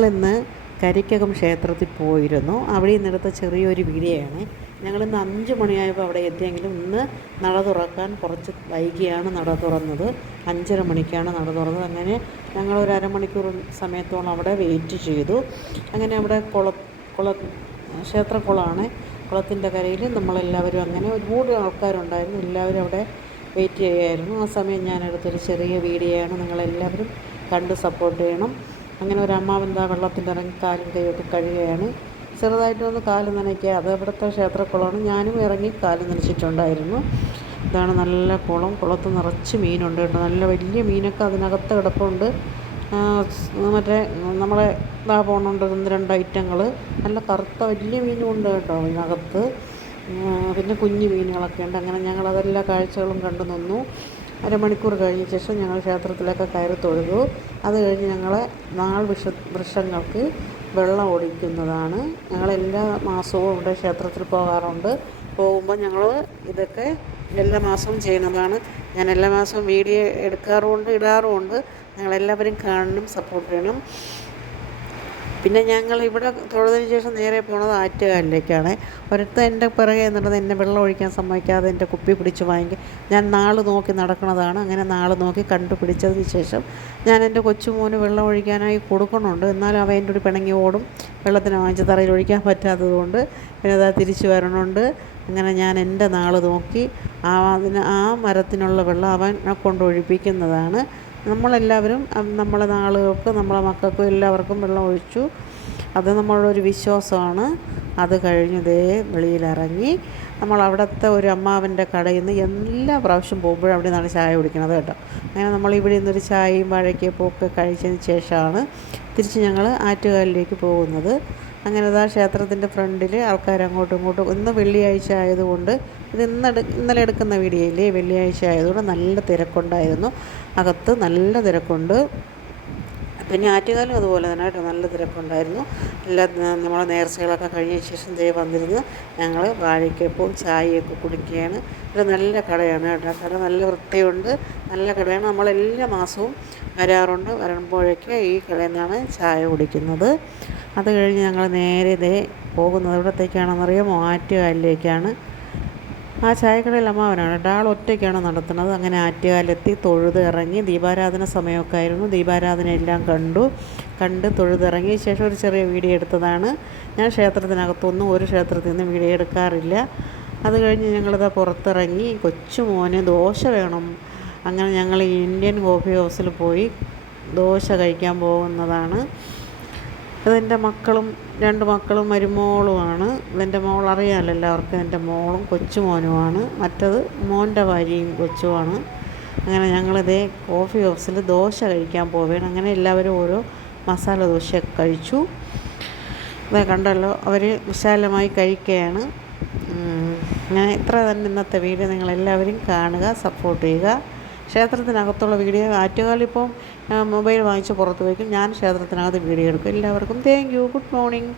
ഞങ്ങളിന്ന് കരിക്കകം ക്ഷേത്രത്തിൽ പോയിരുന്നു. അവിടെ നിന്നെടുത്ത ചെറിയൊരു വീഡിയോയാണ്. ഞങ്ങളിന്ന് അഞ്ച് മണിയായപ്പോൾ അവിടെ എത്തിയെങ്കിലും ഇന്ന് നട തുറക്കാൻ കുറച്ച് വൈകിയാണ് നട തുറന്നത്. അഞ്ചര മണിക്കാണ് നട തുറന്നത്. അങ്ങനെ ഞങ്ങൾ ഒരു അരമണിക്കൂർ സമയത്തോളം അവിടെ വെയിറ്റ് ചെയ്തു. അങ്ങനെ അവിടെ കുള കുള ക്ഷേത്രക്കുളമാണ് കുളത്തിന്റെ കരയിൽ നമ്മളെല്ലാവരും അങ്ങനെ ഒരുപാട് ആൾക്കാരുണ്ടായിരുന്നു. എല്ലാവരും അവിടെ വെയിറ്റ് ചെയ്യുമായിരുന്നു ആ സമയം ഞാനെടുത്തൊരു ചെറിയ വീഡിയോയാണ്. നിങ്ങളെല്ലാവരും കണ്ട് സപ്പോർട്ട് ചെയ്യണം. അങ്ങനെ ഒരു അമ്മാവെന്താ വെള്ളത്തിന്റെ ഇറങ്ങി കാലും കൈയൊക്കെ കഴുകുകയാണ്. ചെറുതായിട്ടൊന്ന് കാൽ നനയ്ക്കുക. അത് ഇവിടുത്തെ ക്ഷേത്രക്കുളമാണ്. ഞാനും ഇറങ്ങി കാൽ നനച്ചിട്ടുണ്ടായിരുന്നു. ഇതാണ് നല്ല കുളം. കുളത്ത് നിറച്ച് മീനുണ്ട് കേട്ടോ. നല്ല വലിയ മീനൊക്കെ അതിനകത്ത് കിടപ്പുണ്ട്. മറ്റേ നമ്മളെ ഇതാ പോകുന്നുണ്ട് ഒന്ന് രണ്ട് ഐറ്റങ്ങൾ നല്ല കറുത്ത വലിയ മീനും ഉണ്ട് കേട്ടോ അതിനകത്ത്. പിന്നെ കുഞ്ഞു മീനുകളൊക്കെ ഉണ്ട്. അങ്ങനെ ഞങ്ങൾ അതെല്ലാ കാഴ്ചകളും കണ്ടു നിന്നു. അരമണിക്കൂർ കഴിഞ്ഞ ശേഷം ഞങ്ങൾ ക്ഷേത്രത്തിലൊക്കെ കയറി തൊഴുതു. അത് കഴിഞ്ഞ് ഞങ്ങൾ നാൾ വൃക്ഷ വൃക്ഷങ്ങൾക്ക് വെള്ളം ഒഴിക്കുന്നതാണ്. ഞങ്ങൾ എല്ലാ മാസവും ഇവിടെ ക്ഷേത്രത്തിൽ പോകാറുണ്ട്. പോകുമ്പോൾ ഞങ്ങൾ ഇതൊക്കെ എല്ലാ മാസവും ചെയ്യുന്നതാണ്. ഞാൻ എല്ലാ മാസവും വീഡിയോ എടുക്കാറുമുണ്ട് ഇടാറുമുണ്ട്. ഞങ്ങളെല്ലാവരും കാണണം സപ്പോർട്ട് ചെയ്യണം. പിന്നെ ഞങ്ങൾ ഇവിടെ തൊഴുതിന് ശേഷം നേരെ പോണത് ആറ്റുകാലിലേക്കാണ്. ഒരുത്തൻ എന്റെ പിറകെ എന്നുള്ളത് എന്നെ വെള്ളം ഒഴിക്കാൻ സമ്മതിക്കാതെ എന്റെ കുപ്പി പിടിച്ച് വാങ്ങി ഞാൻ നാൾ നോക്കി നടക്കുന്നതാണ് അങ്ങനെ നാൾ നോക്കി കണ്ടുപിടിച്ചതിന് ശേഷം ഞാൻ എന്റെ കൊച്ചുമോന് വെള്ളം ഒഴിക്കാനായി കൊടുക്കണുണ്ട്. എന്നാലും അവ എന്റെ ഒരു പിണങ്ങി ഓടും. വെള്ളത്തിന് വാങ്ങിച്ച് തറയിൽ ഒഴിക്കാൻ പറ്റാത്തതുകൊണ്ട് പിന്നെ അതാ തിരിച്ചു വരണുണ്ട്. അങ്ങനെ ഞാൻ എന്റെ നാൾ നോക്കി ആ അതിന് ആ മരത്തിനുള്ള വെള്ളം അവൻ കൊണ്ട് ഒഴിപ്പിക്കുന്നതാണ്. നമ്മളെല്ലാവരും നമ്മളെ നാളുകൾക്ക് നമ്മളെ മക്കൾക്കും എല്ലാവർക്കും വെള്ളം ഒഴിച്ചു. അത് നമ്മളുടെ ഒരു വിശ്വാസമാണ്. അത് കഴിഞ്ഞതേ വെളിയിലിറങ്ങി. നമ്മൾ അവിടുത്തെ ഒരു അമ്മാവന്റെ കടയിൽ നിന്ന് എല്ലാ പ്രാവശ്യം പോകുമ്പോഴും അവിടെ നിന്നാണ് ചായ കുടിക്കുന്നത് കേട്ടോ. അങ്ങനെ നമ്മൾ ഇവിടെ നിന്നൊരു ചായയും വാഴയ്ക്കപ്പൊക്കെ കഴിച്ചതിന് ശേഷമാണ് തിരിച്ച് ഞങ്ങൾ ആറ്റുകാലിലേക്ക് പോകുന്നത്. അങ്ങനെ ആ ക്ഷേത്രത്തിന്റെ ഫ്രണ്ടിൽ ആൾക്കാർ അങ്ങോട്ടും ഇങ്ങോട്ടും ഇന്ന് വെള്ളിയാഴ്ച ആയതുകൊണ്ട് ഇത് ഇന്ന് ഇന്നലെ എടുക്കുന്ന വീഡിയോയില്ലേ വെള്ളിയാഴ്ച ആയതുകൊണ്ട് നല്ല തിരക്കുണ്ടായിരുന്നു. അകത്ത് നല്ല തിരക്കുണ്ട്. പിന്നെ ആറ്റുകാലും അതുപോലെ തന്നെ കേട്ടോ നല്ല തിരക്കുണ്ടായിരുന്നു. എല്ലാ നമ്മളെ നേർച്ചകളൊക്കെ കഴിഞ്ഞ ശേഷം ദേ വന്നിരുന്ന്. ഞങ്ങൾ വാഴയ്ക്കപ്പവും ചായയൊക്കെ കുടിക്കുകയാണ്. ഇത് നല്ല കടയാണ് കേട്ടോ. കട നല്ല വൃത്തിയുണ്ട് നല്ല കടയാണ്. നമ്മൾ എല്ലാ മാസവും വരാറുണ്ട്. വരുമ്പോഴേക്ക് ഈ കടയിൽ നിന്നാണ് ചായ കുടിക്കുന്നത്. അത് കഴിഞ്ഞ് ഞങ്ങൾ നേരെ ഇതേ പോകുന്നത് എവിടത്തേക്കാണെന്നറിയാമോ? ആറ്റുകാലിലേക്കാണ്. ആ ചായക്കടയിൽ അമ്മാവനാണ്. ഡാൾ ഒറ്റയ്ക്കാണ് നടത്തുന്നത്. അങ്ങനെ ആറ്റുകാലെത്തി തൊഴുത് ഇറങ്ങി ദീപാരാധന സമയമൊക്കെ ആയിരുന്നു. ദീപാരാധന എല്ലാം കണ്ടു. കണ്ട് തൊഴുതിറങ്ങിയ ശേഷം ഒരു ചെറിയ വീഡിയോ എടുത്തതാണ്. ഞാൻ ക്ഷേത്രത്തിനകത്തൊന്നും ഒരു ക്ഷേത്രത്തിൽ നിന്നും വീഡിയോ എടുക്കാറില്ല. അത് കഴിഞ്ഞ് ഞങ്ങളിതാ പുറത്തിറങ്ങി. കൊച്ചു മോന് ദോശ വേണം. അങ്ങനെ ഞങ്ങൾ ഇന്ത്യൻ കോഫി ഹൗസിൽ പോയി ദോശ കഴിക്കാൻ പോകുന്നതാണ്. ഇതെന്റെ മക്കളും രണ്ട് മക്കളും മരുമോളുമാണ്. ഇതെന്റെ മോൾ അറിയാമല്ലോ എല്ലാവർക്കും. എന്റെ മോളും കൊച്ചുമോനുമാണ്. മറ്റത് മോന്റെ ഭാര്യയും കൊച്ചുമാണ്. അങ്ങനെ ഞങ്ങളിതേ കോഫി ഹൗസിൽ ദോശ കഴിക്കാൻ പോവുകയാണ്. അങ്ങനെ എല്ലാവരും ഓരോ മസാല ദോശ കഴിച്ചു. ഇതേ കണ്ടല്ലോ അവർ വിശാലമായി കഴിക്കുകയാണ്. ഞാൻ ഇത്ര തന്നെ ഇന്നത്തെ വീഡിയോ. നിങ്ങളെല്ലാവരും കാണുക സപ്പോർട്ട് ചെയ്യുക. ക്ഷേത്രത്തിനകത്തുള്ള വീഡിയോ ആറ്റുകാലിപ്പം മൊബൈൽ വാങ്ങിച്ച് പുറത്ത് വയ്ക്കും. ഞാൻ ക്ഷേത്രത്തിനകത്ത് വീഡിയോ എടുക്കും. എല്ലാവർക്കും താങ്ക് യു ഗുഡ് മോർണിംഗ്